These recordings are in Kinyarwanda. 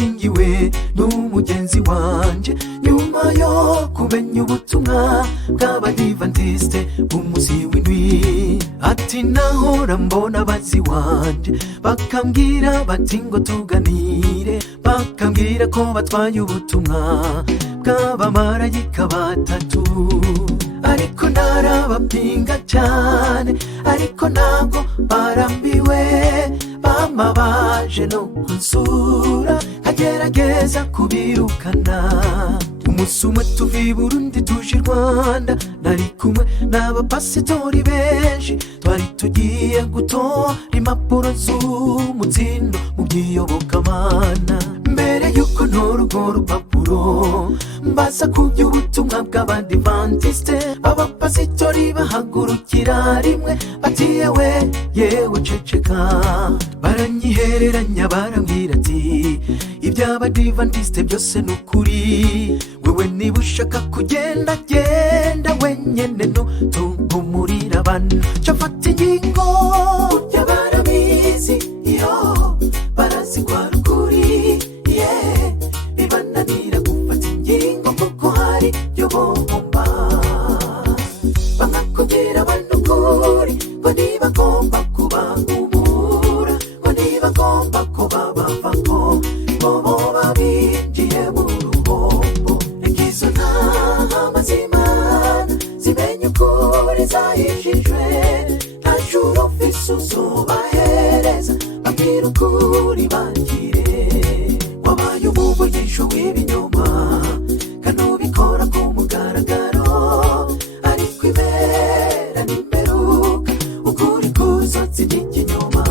nashingiwe n'umugenzi wanje nyuma yo kumenya ubutumwa bw'Abadiventiste b'umunsi w'indwi. Ati nahora mbona abazi wanje bakambwira bati ngo tuganire, bakambwira ko batwaye ubutumwa bw'abamarayika batatu, ariko narabapinga cyane, ariko ntabwo barambiwe. Bama baje no kunsura kagerageza kubirukana. Umunsi umwe tuva i Burundi tuje i Rwanda, nari kumwe n'abapasitori benshi, twari tugiye gutora impapuro z'umutsindo mu by'iyobokamana. Mbere yuko ntora urwo rupapuro mbaza ku by'ubutumwa bw'Abadiventiste, abapasitori bahagurukira rimwe bati yewe ceceka. Baranyihereranya barambwira ati iby'Abadiventiste byose n'ukuri, wewe niba ushaka kugenda genda wenyene ntutugumurira abantu. Cafata ingingo burya barabizi, iyo barazi kwa rukuri, bibananira gufata ingingo kuko hari yo bomba. Bamwakubwira abantu ukuri ngo ntibagomba kubangumura, ngo ntibagomba ko babavako, bobo babinjiye mu ruhombo. Izo ntama z'Imana zimenye ukuri zahishijwe, nta juru ufise uzobahereza babwira ukuri bangire. Wabaye umuvugisho w'ibinyoma kandi ubikora ku mugaragaro, ariko ibera n'imperuka ukuri kuzotsinda ikinyoma.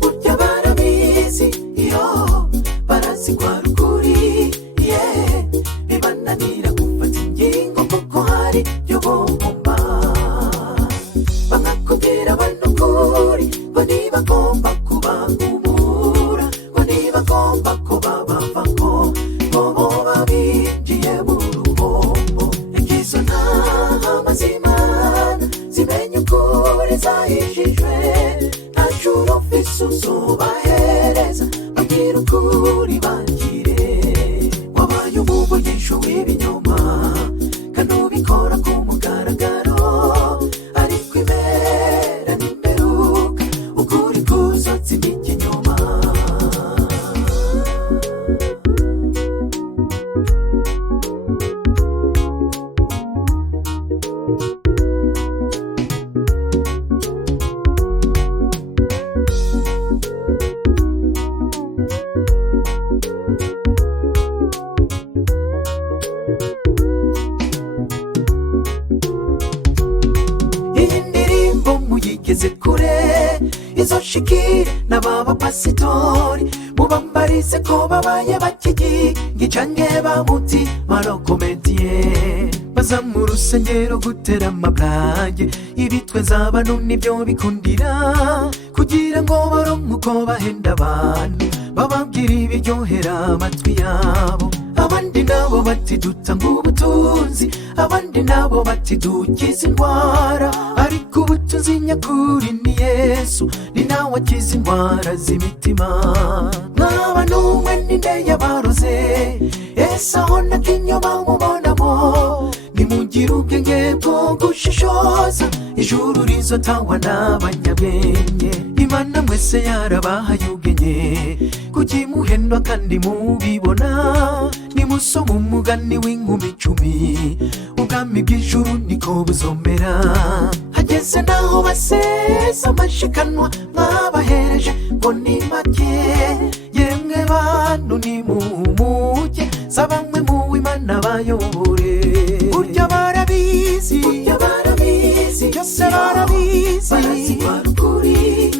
Burya barabizi, iyo barazi kwa rukuri, bibananira gufata ingingo kuko hari yo bomba. Bamwakubwira abantu ukuri ngo ntibagomba kubangumura, ngo ntibagomba ko babavako, bobo babinjiye mu ruhombo. Izo ntama z'Imana zimenye ukuri zahishijwe, nta juru ufise uzobahereza babwira ukuri bangire. Wabaye umuvugisho w'ibinyoma kandi ubikora ku mugaragaro, ariko ibera n'imperuka ukuri kuzotsinda ikinyoma. Iyi ndirimbo muyigeze kure, izoshikire n'abapasitori, mubambarize ko babaye bakigingi canke bamuti marokomediye. Baza mu rusengero gutera amablage, ibitwe z'abantu nibyo bikundira, kugira ngo baronke uko bahenda abantu, bababwira ibiryohera amatwi yabo. Abandi nabo bati dutanga ubutunzi, abandi nabo bati dukiza indwara, ariko ubutunzi nyakuri ni Yesu, ni nawe akiza indwara z'imitima. Mwaba n'umwe ninde yabaroze, Yesu aho ntakinyoma mubonamo. Nimugire ubwenge bwo gushishoza, ijuru rizotangwa n'abanyabwenge. Imana mwese yarabahaye ubwenge kuki muhendwa kandi mubibona. Nimusoma umugani w'inkumi 10, ubwami bw'ijuru niko buzomera. Hageze naho basesa amashikanwa mwabahereje ngo ni make, yemwe bantu nimumuke sabamwe mu Imana bayobore. Burya barabizi, byose barabizi, barazi kwa rukuri,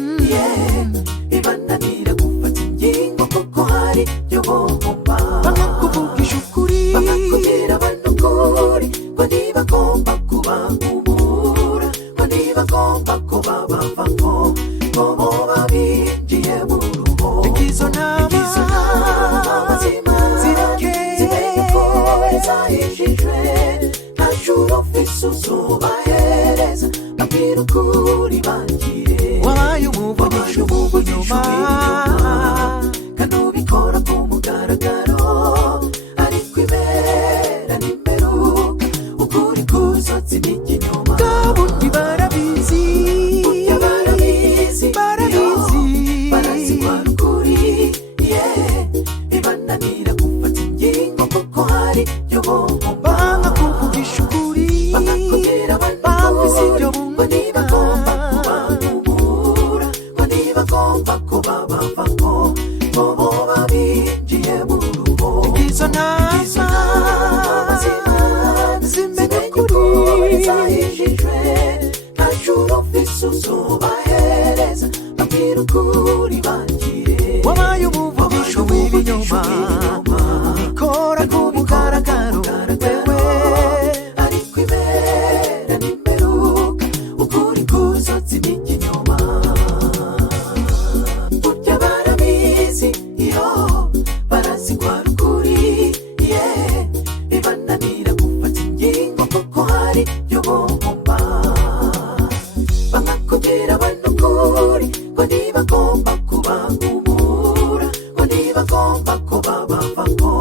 bibananira gufata ingingo kuko hari yo bomba. Bakakuvugisha ukuri, bakakubwira abantu ukuri ngo ntibagomba kubangumura, ngo ntibagomba ko babavako, bobo babinjiye mu ruhombo. Izo ntama zirake zimenye ukuri zahishijwe, nta juru ufise uzobahereza babwira ukuri bangire. Wabaye umuvugisha w'ibinyoma bavako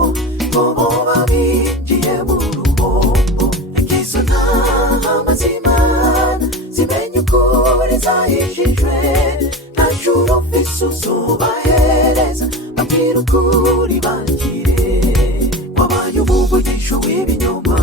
ngo boba binjiye mu ruhombo. Izo ntama z'Imana zimenye ukuri zahishijwe, nta juru ufise uzobahereza babwira ukuri bangire. Wabaye umuvugisho w'ibinyoma